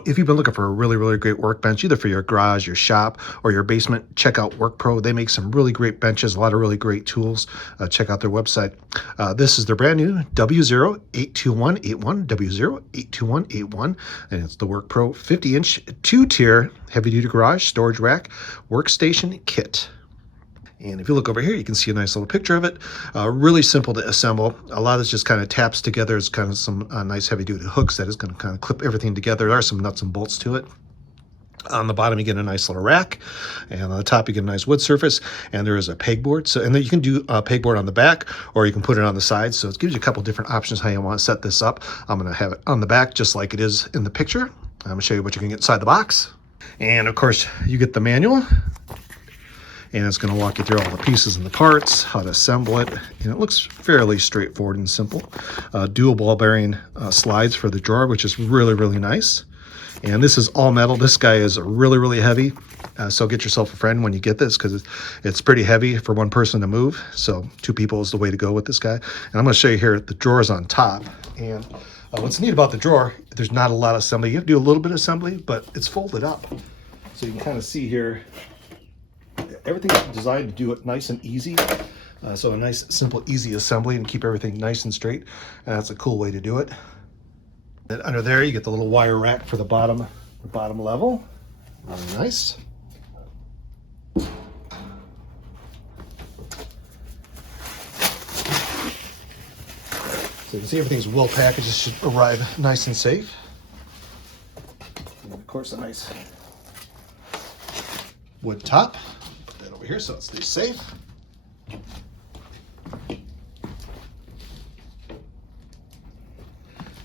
So if you've been looking for a really, really great workbench, either for your garage, your shop, or your basement, check out Workpro. They make some really great benches, a lot of really great tools. Check out their website. This is their brand new W082181, W082181, and it's the Workpro 50-inch 2-tier heavy-duty garage storage rack workstation kit. And if you look over here, you can see a nice little picture of it. Really simple to assemble. A lot of this just kind of taps together. It's kind of some nice heavy-duty hooks that is going to kind of clip everything together. There are some nuts and bolts to it. On the bottom, you get a nice little rack, and on the top, you get a nice wood surface, and there is a pegboard. So, and then you can do a pegboard on the back, or you can put it on the side. So it gives you a couple different options how you want to set this up. I'm going to have it on the back just like it is in the picture. I'm going to show you what you can get inside the box. And of course, you get the manual. And it's going to walk you through all the pieces and the parts, how to assemble it. And it looks fairly straightforward and simple. Dual ball bearing slides for the drawer, which is really, really nice. And this is all metal. This guy is really, really heavy. So get yourself a friend when you get this, because it's pretty heavy for one person to move. So 2 people is the way to go with this guy. And I'm going to show you here, the drawer is on top. And what's neat about the drawer, there's not a lot of assembly. You have to do a little bit of assembly, but it's folded up. So you can kind of see here, everything's designed to do it nice and easy. So a nice, simple, easy assembly and keep everything nice and straight. And that's a cool way to do it. And under there, you get the little wire rack for the bottom level. Really nice. So you can see everything's well packaged. It should arrive nice and safe. And of course, a nice wood top. Over here so it stays safe.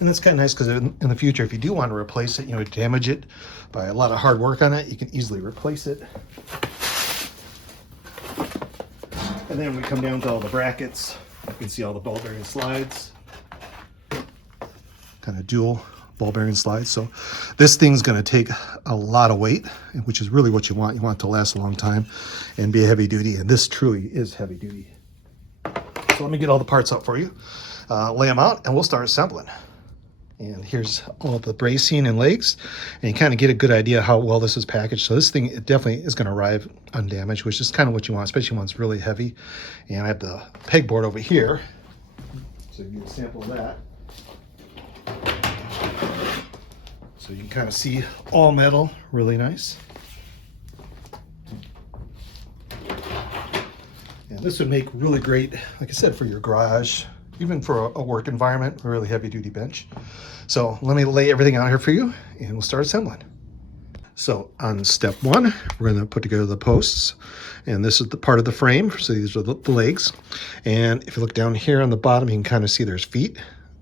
And it's kind of nice because in the future, if you do want to replace it, damage it by a lot of hard work on it, you can easily replace it. And then we come down to all the brackets. You can see all the ball bearing slides. Kind of dual ball bearing slides. So this thing's going to take a lot of weight, which is really what you want. You want it to last a long time and be heavy duty, and this truly is heavy duty. So let me get all the parts up for you, lay them out, and we'll start assembling. And here's all the bracing and legs, and you kind of get a good idea how well this is packaged. So this thing, it definitely is going to arrive undamaged, which is kind of what you want, especially when it's really heavy. And I have the pegboard over here, so you can get a sample of that. So you can kind of see all metal, really nice. And this would make really great, like I said, for your garage, even for a work environment, a really heavy duty bench. So let me lay everything out here for you and we'll start assembling. So on step 1, we're going to put together the posts, and this is the part of the frame. So these are the legs. And if you look down here on the bottom, you can kind of see there's feet.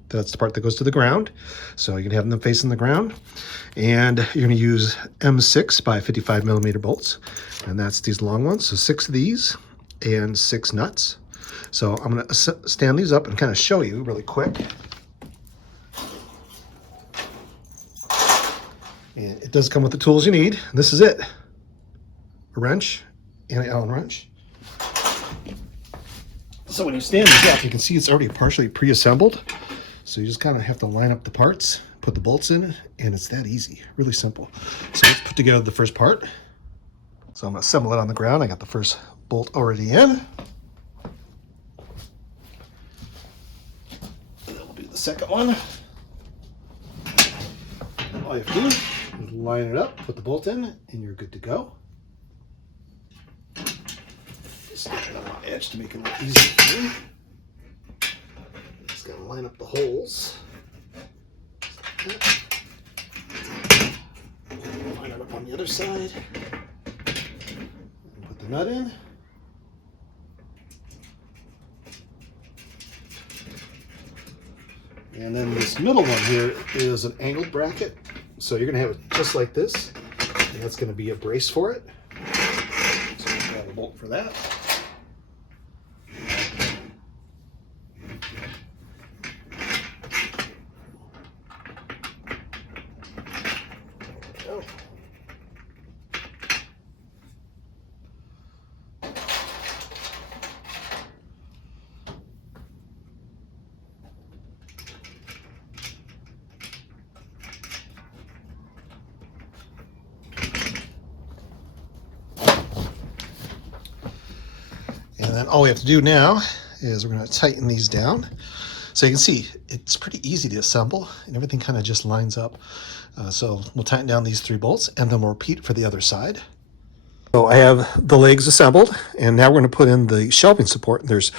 That's the part that goes to the ground. So you can have them facing the ground. And you're going to use M6 by 55 millimeter bolts. And that's these long ones. So 6 of these and 6 nuts. So I'm going to stand these up and kind of show you really quick. And it does come with the tools you need. And this is it. A wrench and an Allen wrench. So when you stand these up, you can see it's already partially pre-assembled. So you just kind of have to line up the parts, put the bolts in, and it's that easy, really simple. So let's put together the first part. So I'm going to assemble it on the ground. I got the first bolt already in. And then we'll do the second one. And all you have to do is line it up, put the bolt in, and you're good to go. Just get it on the edge to make it look easy for you. Just got to line up the holes. Line it up on the other side. And put the nut in. And then this middle one here is an angled bracket. So you're going to have it just like this. And that's going to be a brace for it. So we'll add a bolt for that. And then all we have to do now is we're going to tighten these down. So you can see it's pretty easy to assemble and everything kind of just lines up. So we'll tighten down these 3 bolts and then we'll repeat for the other side. So I have the legs assembled, and now we're going to put in the shelving support. There's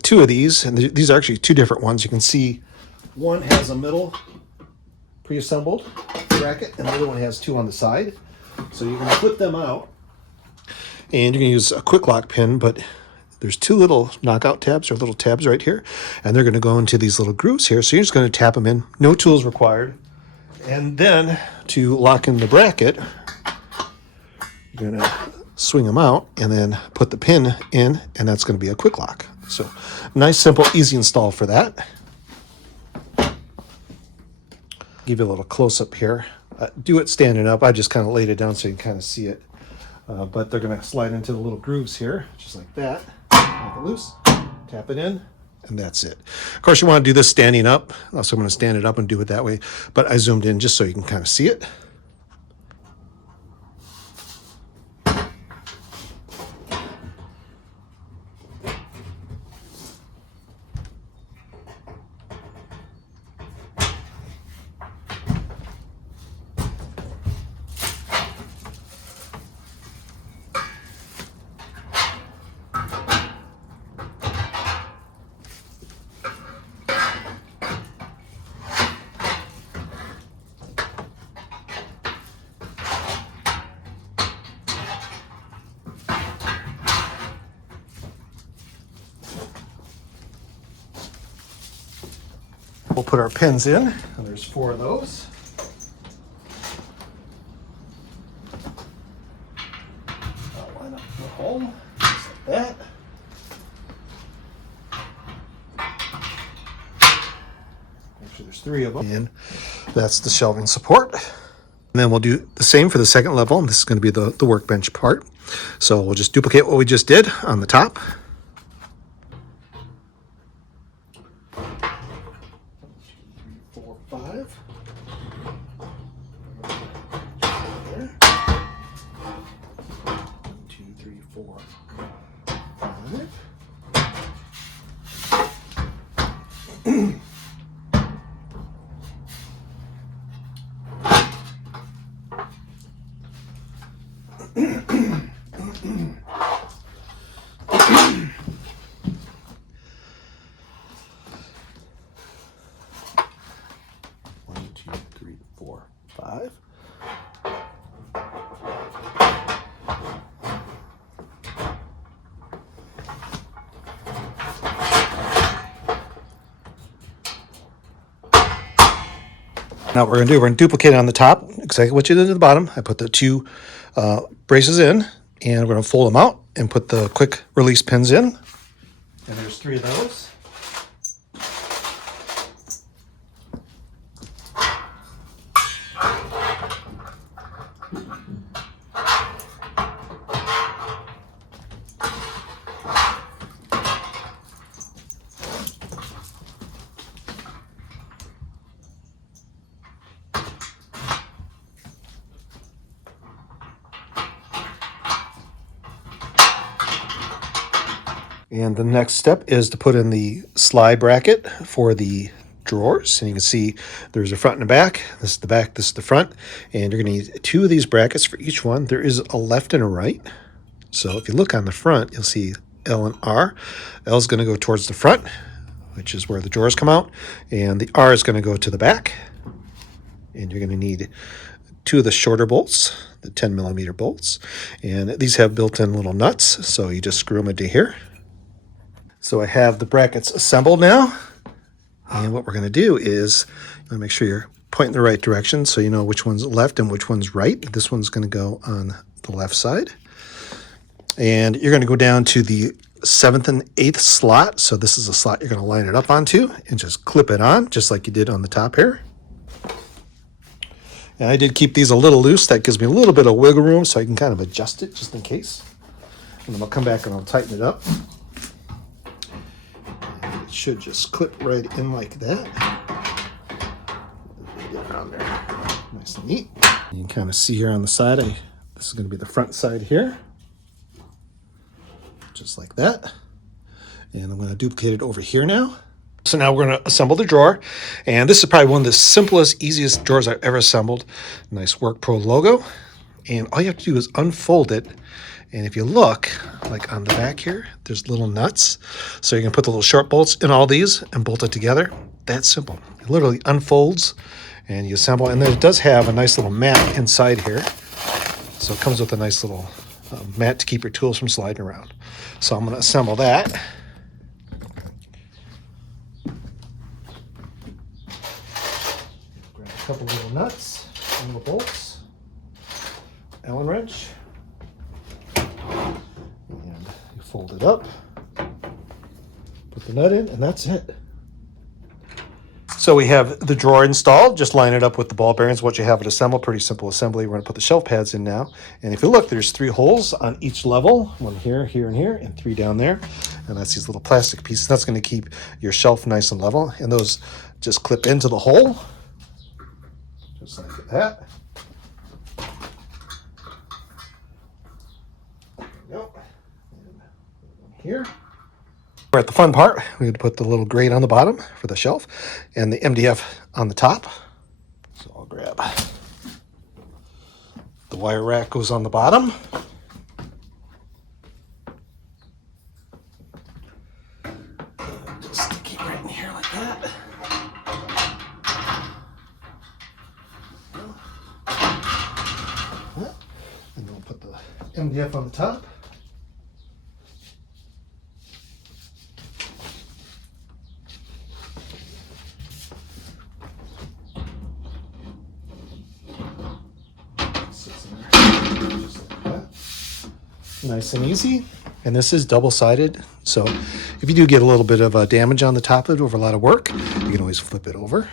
2 of these, and these are actually 2 different ones. You can see one has a middle pre-assembled bracket, and the other one has 2 on the side. So you're going to flip them out, and you're going to use a quick lock pin, but there's 2 little knockout tabs or little tabs right here, and they're going to go into these little grooves here. So you're just going to tap them in. No tools required. And then to lock in the bracket, you're going to swing them out and then put the pin in, and that's going to be a quick lock. So nice, simple, easy install for that. Give you a little close up here. Do it standing up. I just kind of laid it down so you can kind of see it. But they're going to slide into the little grooves here, just like that. Make it loose, tap it in, and that's it. Of course, you want to do this standing up. So I'm going to stand it up and do it that way. But I zoomed in just so you can kind of see it. We'll put our pins in, and there's 4 of those. I'll line up the hole, just like that. Make sure there's 3 of them. And that's the shelving support. And then we'll do the same for the second level, and this is going to be the workbench part. So we'll just duplicate what we just did on the top. 4, 5. There. 1, 2, 3, 4, 5. Now what we're going to do, we're going to duplicate it on the top, exactly what you did at the bottom. I put the 2 braces in, and we're going to fold them out and put the quick release pins in. And there's 3 of those. And the next step is to put in the slide bracket for the drawers. And you can see there's a front and a back. This is the back, this is the front. And you're going to need 2 of these brackets for each one. There is a left and a right. So if you look on the front, you'll see L and R. L is going to go towards the front, which is where the drawers come out. And the R is going to go to the back. And you're going to need 2 of the shorter bolts, the 10mm bolts. And these have built-in little nuts, so you just screw them into here. So I have the brackets assembled now, and what we're going to do is you want to make sure you're pointing the right direction so you know which one's left and which one's right. This one's going to go on the left side, and you're going to go down to the 7th and 8th slot. So this is a slot you're going to line it up onto and just clip it on just like you did on the top here. And I did keep these a little loose. That gives me a little bit of wiggle room so I can kind of adjust it just in case. And then I'll come back and I'll tighten it up. It should just clip right in like that. Get it on there, nice and neat. You can kind of see here on the side, this is going to be the front side here, just like that. And I'm going to duplicate it over here now. So now we're going to assemble the drawer. And this is probably one of the simplest, easiest drawers I've ever assembled. Nice Workpro logo. And all you have to do is unfold it. And if you look, like on the back here, there's little nuts. So you can put the little short bolts in all these and bolt it together. That's simple. It literally unfolds and you assemble. And then it does have a nice little mat inside here. So it comes with a nice little mat to keep your tools from sliding around. So I'm going to assemble that. Grab a couple little nuts, little bolts, Allen wrench, and you fold it up, put the nut in, and that's it. So we have the drawer installed. Just line it up with the ball bearings. What you have it assembled, pretty simple assembly. We're going to put the shelf pads in now. And if you look, there's 3 holes on each level. One here, here, and here, and 3 down there. And that's these little plastic pieces. That's going to keep your shelf nice and level. And those just clip into the hole. Just like that. There we go. And here. We're at the fun part. We had to put the little grate on the bottom for the shelf and the MDF on the top. So I'll grab the wire rack goes on the bottom. Just keep right in here like that. And then we'll put the MDF on the top. Nice and easy. And this is double-sided, so if you do get a little bit of damage on the top of it over a lot of work, you can always flip it over.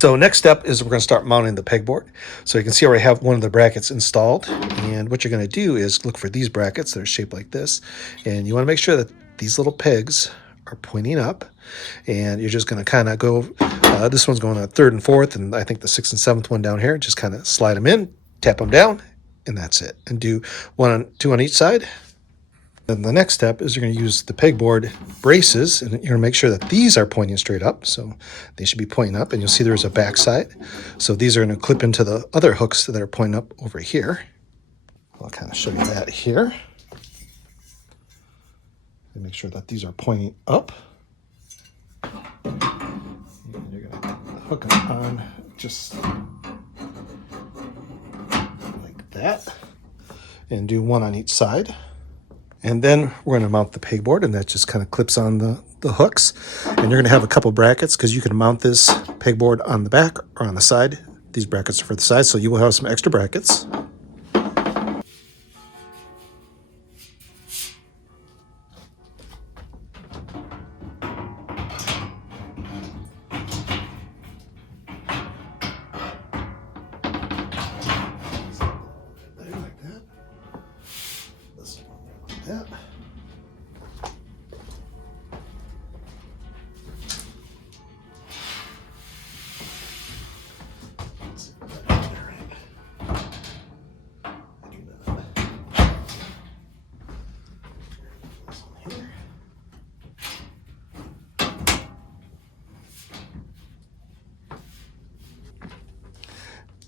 So next step is we're going to start mounting the pegboard. So you can see I already have one of the brackets installed, and what you're going to do is look for these brackets that are shaped like this, and you want to make sure that these little pegs are pointing up, and you're just going to kind of go, this one's going on 3rd and 4th, and I think the 6th and 7th one down here, just kind of slide them in, tap them down, and that's it. And do 2 on each side. Then the next step is you're going to use the pegboard braces, and you're going to make sure that these are pointing straight up. So they should be pointing up, and you'll see there's a back side. So these are going to clip into the other hooks that are pointing up over here. I'll kind of show you that here. And make sure that these are pointing up. And you're going to hook them on just that, and do 1 on each side. And then we're going to mount the pegboard, and that just kind of clips on the hooks. And you're going to have a couple brackets because you can mount this pegboard on the back or on the side. These brackets are for the side, so you will have some extra brackets. That.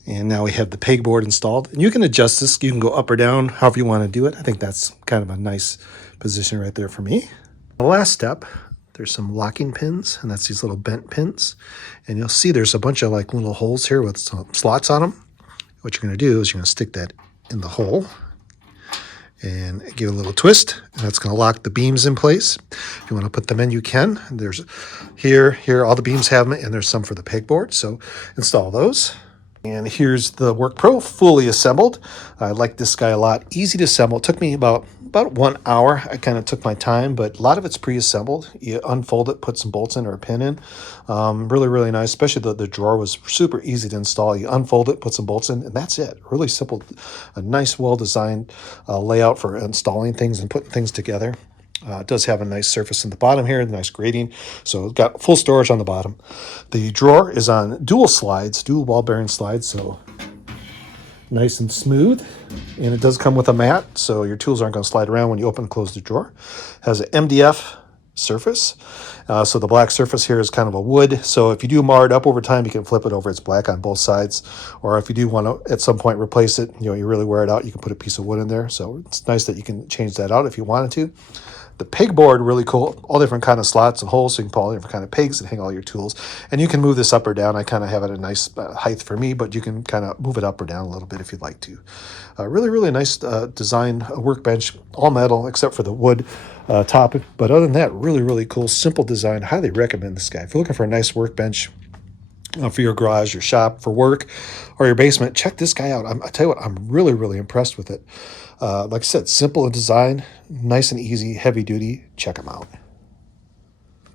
And now we have the pegboard installed. And you can adjust this. You can go up or down, however you want to do it. I think that's kind of a nice position right there for me. The last step, there's some locking pins, and that's these little bent pins. And you'll see there's a bunch of like little holes here with some slots on them. What you're going to do is you're going to stick that in the hole and give it a little twist, and that's going to lock the beams in place. If you want to put them in, you can. There's here, all the beams have them, and there's some for the pegboard, so install those. And here's the Workpro fully assembled. I like this guy a lot. Easy to assemble. It took me about 1 hour. I kind of took my time, but a lot of it's pre-assembled. You unfold it, put some bolts in or a pin in. Really, really nice. Especially the drawer was super easy to install. You unfold it, put some bolts in, and that's it. Really simple. A nice, well-designed layout for installing things and putting things together. It does have a nice surface in the bottom here, nice grating. So it's got full storage on the bottom. The drawer is on dual slides, dual ball bearing slides. So nice and smooth. And it does come with a mat, so your tools aren't going to slide around when you open and close the drawer. Has an MDF surface. So the black surface here is kind of a wood. So if you do mar it up over time, you can flip it over. It's black on both sides. Or if you do want to at some point replace it, you really wear it out, you can put a piece of wood in there. So it's nice that you can change that out if you wanted to. The pegboard, really cool, all different kind of slots and holes, so you can put all different kind of pegs and hang all your tools. And you can move this up or down. I kind of have it a nice height for me, but you can kind of move it up or down a little bit if you'd like to. Really, really nice design workbench, all metal except for the wood top. But other than that, really, really cool, simple design. Highly recommend this guy. If you're looking for a nice workbench, for your garage, your shop, for work, or your basement, check this guy out. I tell you what, I'm really, really impressed with it. Like I said, simple in design, nice and easy, heavy duty. Check them out.